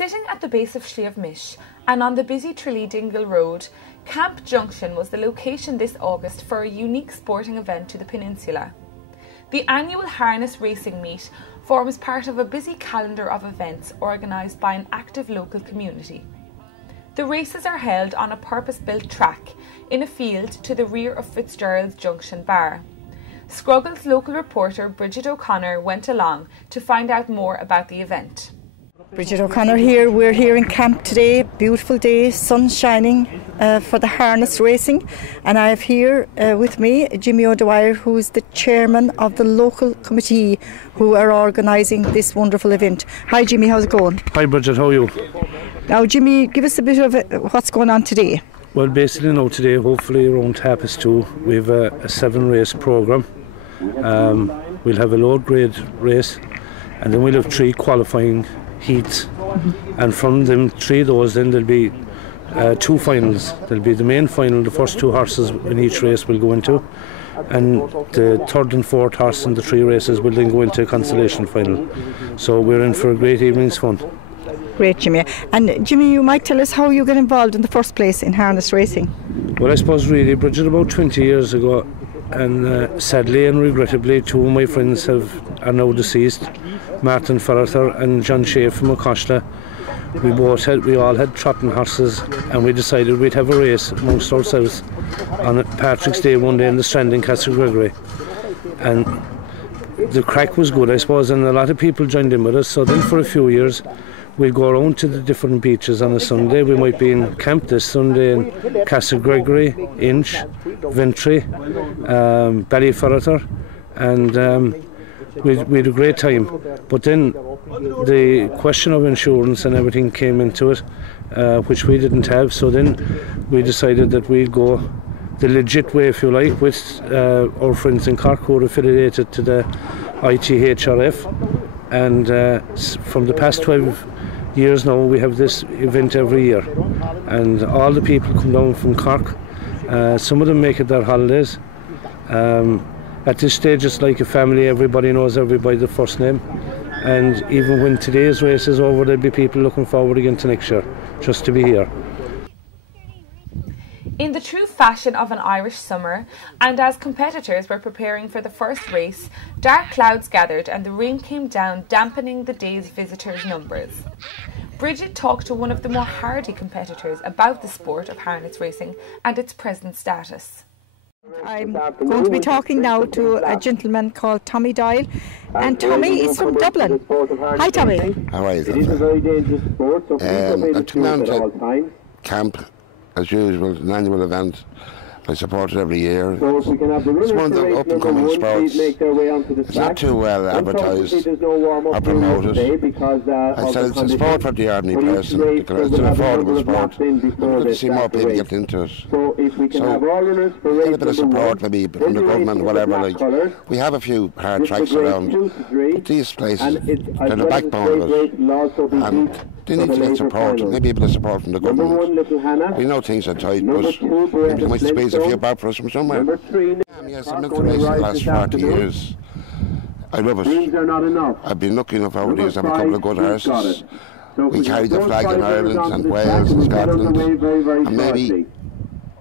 Sitting at the base of Sliabh and on the busy Tralee-Dingle Road, Camp Junction was the location this August for a unique sporting event to the peninsula. The annual harness racing meet forms part of a busy calendar of events organised by an active local community. The races are held on a purpose-built track in a field to the rear of Fitzgerald's Junction Bar. Scroggall's local reporter Bridget O'Connor went along to find out more about the event. Bridget O'Connor here. We're here in camp today. Beautiful day, sun shining for the harness racing. And I have here with me Jimmy O'Dwyer, who's the chairman of the local committee who are organising this wonderful event. Hi Jimmy, how's it going? Hi Bridget, how are you? Now Jimmy, give us a bit of what's going on today. Well, basically now today, hopefully around 2:30, we have a 7-race programme. We'll have a load grade race, and then we'll have 3 qualifying heats, and from them 3 of those then there'll be 2 finals. There'll be the main final, the first 2 horses in each race will go into, and the 3rd and 4th horse in the 3 races will then go into a consolation final. So we're in for a great evening's fun. Great, Jimmy. And Jimmy, you might tell us how you got involved in the first place in harness racing. Well, I suppose really, Bridget, about 20 years ago, and sadly and regrettably 2 of my friends are now deceased, Martin Ferreter and John Shea from O'Coshla. We all had trotting horses, and we decided we'd have a race amongst ourselves on Patrick's Day one day in the Strand in Castlegregory. And the crack was good, I suppose, and a lot of people joined in with us. So then for a few years we'd go around to the different beaches on a Sunday. We might be in camp this Sunday in Castlegregory, Inch, Ventry, Ballyferreter, and we had a great time. But then the question of insurance and everything came into it, which we didn't have. So then we decided that we'd go the legit way, if you like, with our friends in Cork who are affiliated to the ITHRF. And from the past 12 years now, we have this event every year, and all the people come down from Cork. Some of them make it their holidays. At this stage it's like a family, everybody knows everybody by the first name, and even when today's race is over, there'll be people looking forward again to next year just to be here. In the true fashion of an Irish summer, and as competitors were preparing for the first race, dark clouds gathered and the rain came down, dampening the day's visitors' numbers. Bridget talked to one of the more hardy competitors about the sport of harness racing and its present status. I'm going to be talking now to a gentleman called Tommy Doyle, and Tommy is from Dublin. Hi Tommy. How are you? It is a very dangerous sport, so I took down to camp as usual, an annual event. I support it every year. It's one of the up-and-coming sports. It's not too well advertised or promoted. I said it's a sport for the ordinary person because it's an affordable sport. We'd like to see more people get into it. So get a bit of support maybe from the government, whatever. Like, we have a few hard tracks around, but these places, they're the backbone of it. And they need to get support, maybe a bit of support from the government. We know things are tight, but maybe they might squeeze a few back for us from somewhere. Yes, I've been to racing the last 40 years. I love it. I've been lucky enough over the years to have a couple of good horses. We carry the flag in Ireland and Wales and Scotland, and maybe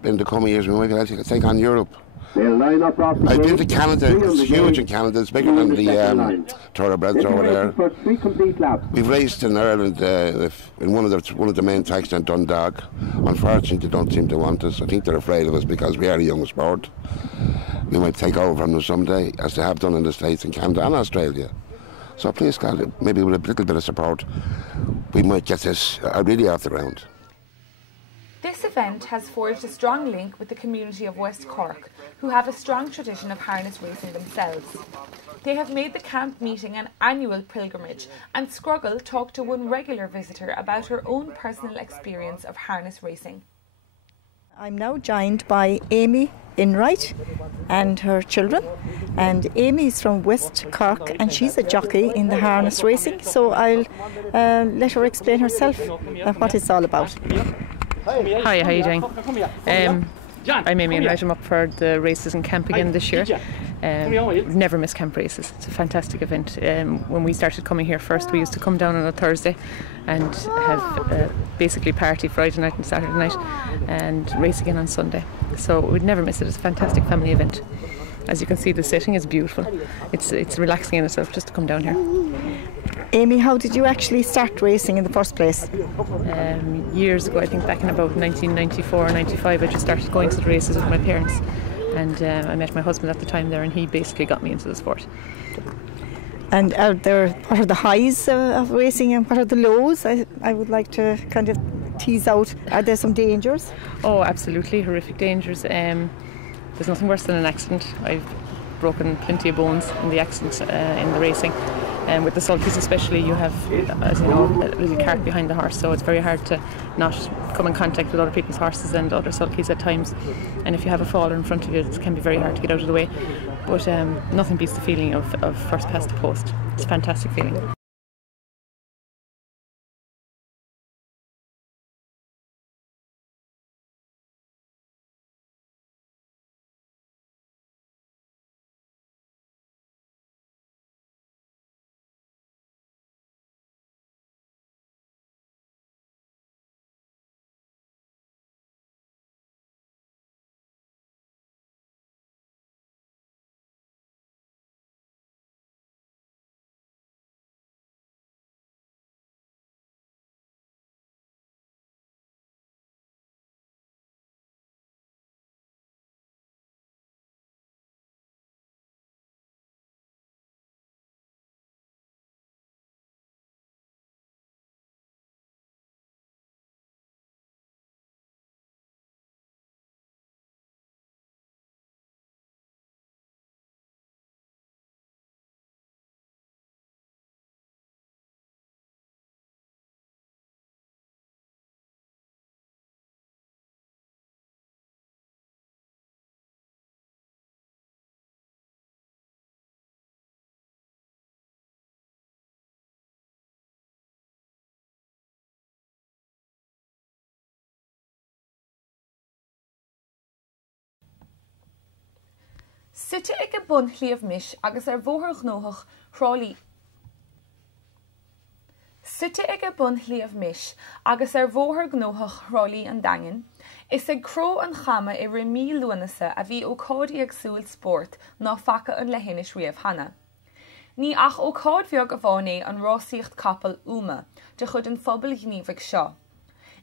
in the coming years we might be able to take on Europe. I've been to Canada. It's huge in Canada. It's bigger than the thoroughbreds over there. We've raced in Ireland in one of the main tracks in Dundalk. Unfortunately, they don't seem to want us. I think they're afraid of us because we are a young sport. We might take over from them someday, as they have done in the States and Canada and Australia. So please, God, maybe with a little bit of support, we might get this really off the ground. This event has forged a strong link with the community of West Cork, who have a strong tradition of harness racing themselves. They have made the camp meeting an annual pilgrimage, and Scrogall talked to one regular visitor about her own personal experience of harness racing. I'm now joined by Amy Enright and her children, and Amy is from West Cork and she's a jockey in the harness racing, so I'll let her explain herself what it's all about. Hi, how are you doing? I'm Amy Enright. I'm up for the races in camp again this year. We've never missed camp races. It's a fantastic event. When we started coming here first, we used to come down on a Thursday and have basically party Friday night and Saturday night and race again on Sunday. So we'd never miss it. It's a fantastic family event. As you can see, the setting is beautiful. It's relaxing in itself just to come down here. Amy, how did you actually start racing in the first place? Years ago, I think back in about 1994 or 95, I just started going to the races with my parents. And I met my husband at the time there, and he basically got me into the sport. And what are the highs of racing and what are the lows? I would like to kind of tease out. Are there some dangers? Oh, absolutely, horrific dangers. There's nothing worse than an accident. I've broken plenty of bones in the accidents in the racing. And with the sulkies especially, you have, as you know, a little cart behind the horse, so it's very hard to not come in contact with other people's horses and other sulkies at times. And if you have a faller in front of you, it can be very hard to get out of the way. But nothing beats the feeling of first past the post. It's a fantastic feeling. Site ag a bun chliamh mis agus bhóthar gnóthach chrálaí. Site ag a bun chliamh mis agus bhóthar gnóthach chrálaí an daingin, is ag cró an chama I rimí luanasa a bhí ó cádaí ag súil sport ná faca an lehénis riamh hana. Ní ach ó cád bheag a bhánaí an rásaíocht capal úma, de chud an phobal gníomhaigh seo.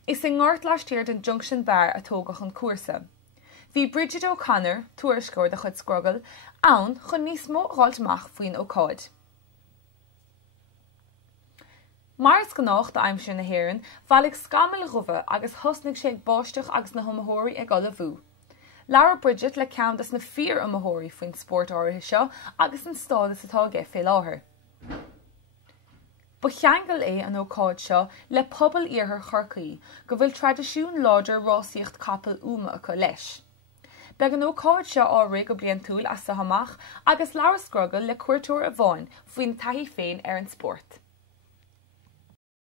Is ag ngart leistíir den Junction Bar a tógach an cuasa. Bhí Bridget O'Connor, tuairisceoir de chud Scrogall, ann chun níos mó ghailt faoin Ó Cáid. Mar is gnácht de aimsir na hÉireann, bhailligh scamal roimhe agus thosnaigh sé ag báisteach agus na hiomaitheoirí ag gala bhú. Leabhar Bridget le ceantas na fíor hiomaitheoirí faoin sport áirithe seo agus an stádas atá ag fé láthair. Ba cheangal an Ó Cáid seo le pobal iarthar chorcaí go bhfuil tradiisiún láidir rásaíocht capal úma acu leis. Beag an Ó Cáid seo áraigh go bliain túil as sa hamadh agus leabhar Scrogall le cuairteoir a bháin faoin taithí féin ar an sport.